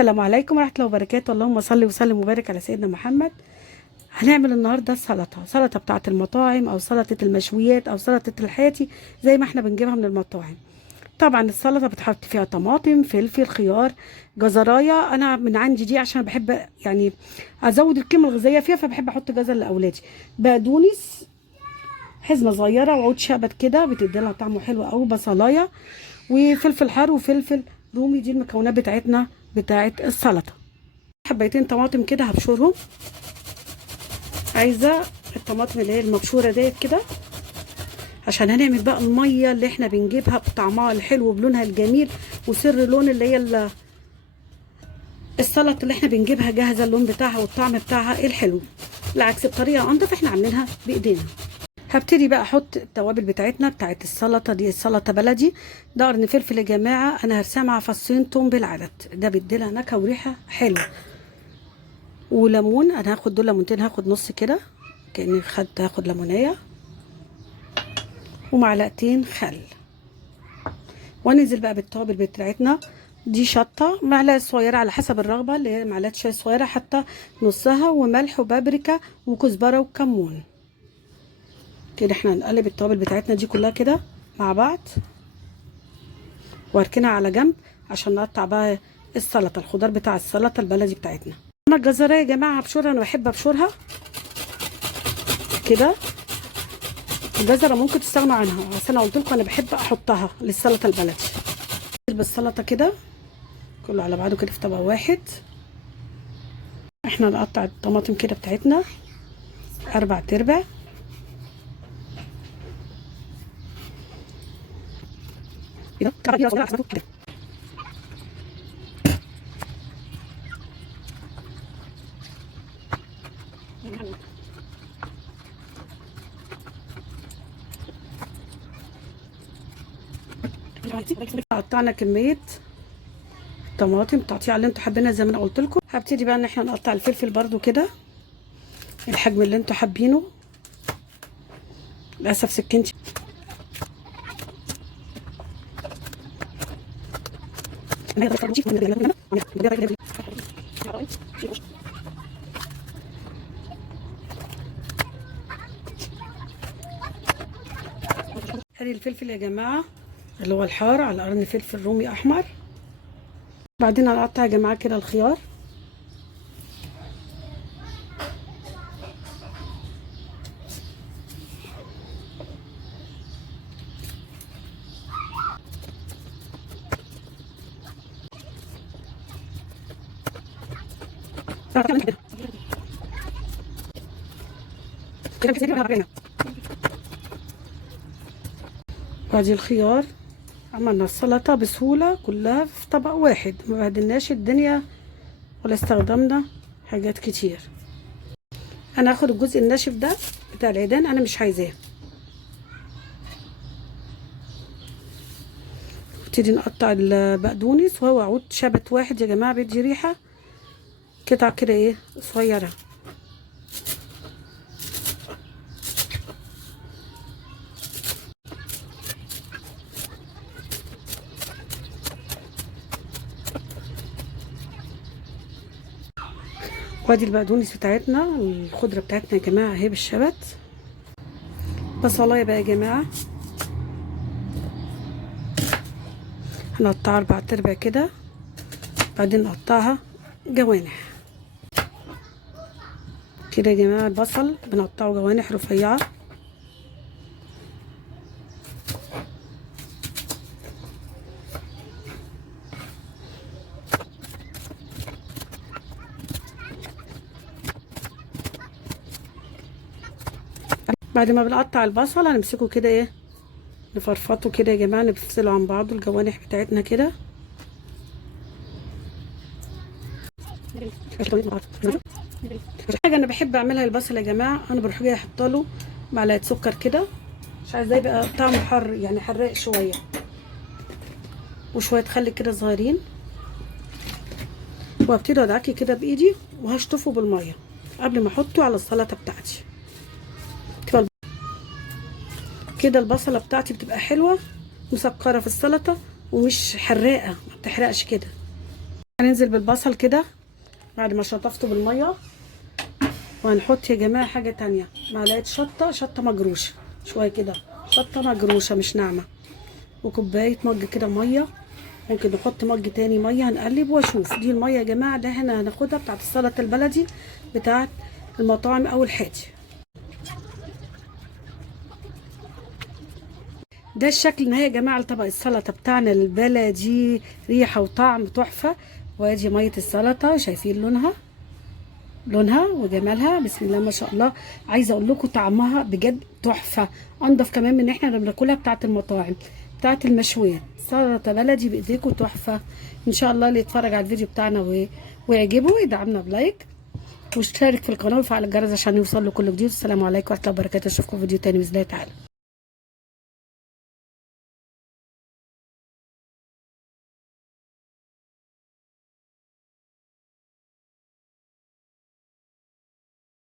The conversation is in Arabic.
السلام عليكم ورحمة الله وبركاته. اللهم صل وسلم وبارك على سيدنا محمد. هنعمل النهارده سلطة بتاعة المطاعم او سلطة المشويات او سلطة الحياتي زي ما احنا بنجيبها من المطاعم. طبعا السلطة بتحط فيها طماطم، فلفل، خيار، جزرايه. انا من عندي دي عشان بحب يعني ازود القيمة الغذائية فيها، فبحب احط جزر لاولادي. بقدونس حزمة صغيرة وعود شبت كده بتدي لها طعم حلو قوي، بصلايه وفلفل حار وفلفل رومي. دي المكونات بتاعتنا بتاعت السلطة. حبيتين طماطم كده هبشرهم. عايزه الطماطم اللي هي المبشوره ديت كده عشان هنعمل بقى الميه اللي احنا بنجيبها بطعمها الحلو بلونها الجميل وسر لون اللي هي السلطه اللي احنا بنجيبها جاهزه، اللون بتاعها والطعم بتاعها الحلو. العكس بطريقه انضف احنا عاملينها بايدينا. هبتدي بقى احط التوابل بتاعتنا بتاعت السلطه دي. السلطه بلدي. ده قرن فلفل يا جماعه، انا هرسمها مع فصين توم بالعدد، ده بيديلها نكهه وريحه حلوه. وليمون، انا هاخد دول ليمونتين، هاخد نص كده كاني هاخد ليمونيه، ومعلقتين خل. وننزل بقى بالتوابل بتاعتنا. دي شطه معلقه صغيره على حسب الرغبه، اللي هي معلقه شاي صغيره حتى نصها، وملح وبابريكا وكزبره وكمون. كده احنا هنقلب التوابل بتاعتنا دي كلها كده مع بعض، واركنها على جنب عشان نقطع بقى السلطه، الخضار بتاع السلطه البلدي بتاعتنا. انا الجزريه يا جماعه هبشرها، انا بحب ابشرها كده. الجزره ممكن تستغنوا عنها، بس انا قلت لكم انا بحب احطها للسلطه البلدي. بالسلطه كده كله على بعضه كده في طبق واحد. احنا نقطع الطماطم كده بتاعتنا 4/4 كده. قطعنا كميه طماطم تقطيع اللي انتوا حابينها زي ما انا قلت لكم. هبتدي بقى ان احنا نقطع الفلفل برده كده الحجم اللي انتوا حابينه. للاسف سكنتي ادي الفلفل يا جماعه اللي هو الحار على قرن فلفل رومي احمر. بعدين هنقطع يا جماعه كده الخيار. وادي الخيار. عملنا السلطه بسهوله كلها في طبق واحد، ما بهدلناش الدنيا ولا استخدمنا حاجات كتير. انا هاخد الجزء الناشف ده بتاع العيدان، انا مش عايزاه. نبتدي نقطع البقدونس، وهو عود شبت واحد يا جماعه بيدي ريحه. قطع كده ايه صغيره. وادي البقدونس بتاعتنا، الخضره بتاعتنا يا جماعه اهي بالشبت. بصلايه بقى يا جماعه هنقطعها 4/4 كده، بعدين نقطعها جوانح كده يا جماعه. البصل بنقطعه جوانح رفيعه. بعد ما بنقطع البصل هنمسكه كده ايه نفرفطه كده يا جماعه، نفصله عن بعضه الجوانح بتاعتنا كده. حاجه انا بحب اعملها البصل يا جماعه، انا بروح جايه احط له معلقه سكر كده، مش عايزاه يبقى طعمه حر يعني حراق شويه، وشويه خل كده صغيرين، وابتدي ادعكي كده بايدي وهشطفه بالميه قبل ما احطه على السلطه بتاعتي. كده البصله بتاعتي بتبقى حلوه مسكره في السلطه ومش حراقه، ما بتحرقش كده. هننزل بالبصل كده بعد ما شطفته بالميه، وهنحط يا جماعه حاجه تانية، معلقه شطه مجروشه شويه كده، شطه مجروشه مش ناعمه، وكوبايه مج كده ميه، ممكن نحط مج تاني ميه. هنقلب واشوف دي الميه يا جماعه اللي احنا هناخدها بتاعت السلطه البلدي بتاعت المطاعم او الحاتي. ده الشكل النهائي يا جماعه لطبق السلطه بتاعنا البلدي، ريحه وطعم تحفه. وادي ميه السلطه، شايفين لونها وجمالها، بسم الله ما شاء الله. عايزه اقول لكم طعمها بجد تحفه، انضف كمان من احنا اللي بناكلها بتاعه المطاعم بتاعه المشويات. سلطه بلدي بايديكم تحفه. ان شاء الله اللي يتفرج على الفيديو بتاعنا ويعجبه يدعمنا بلايك واشترك في القناه وفعل الجرس عشان يوصل له كل جديد. السلام عليكم ورحمه الله وبركاته، اشوفكم في فيديو تاني باذن الله تعالى.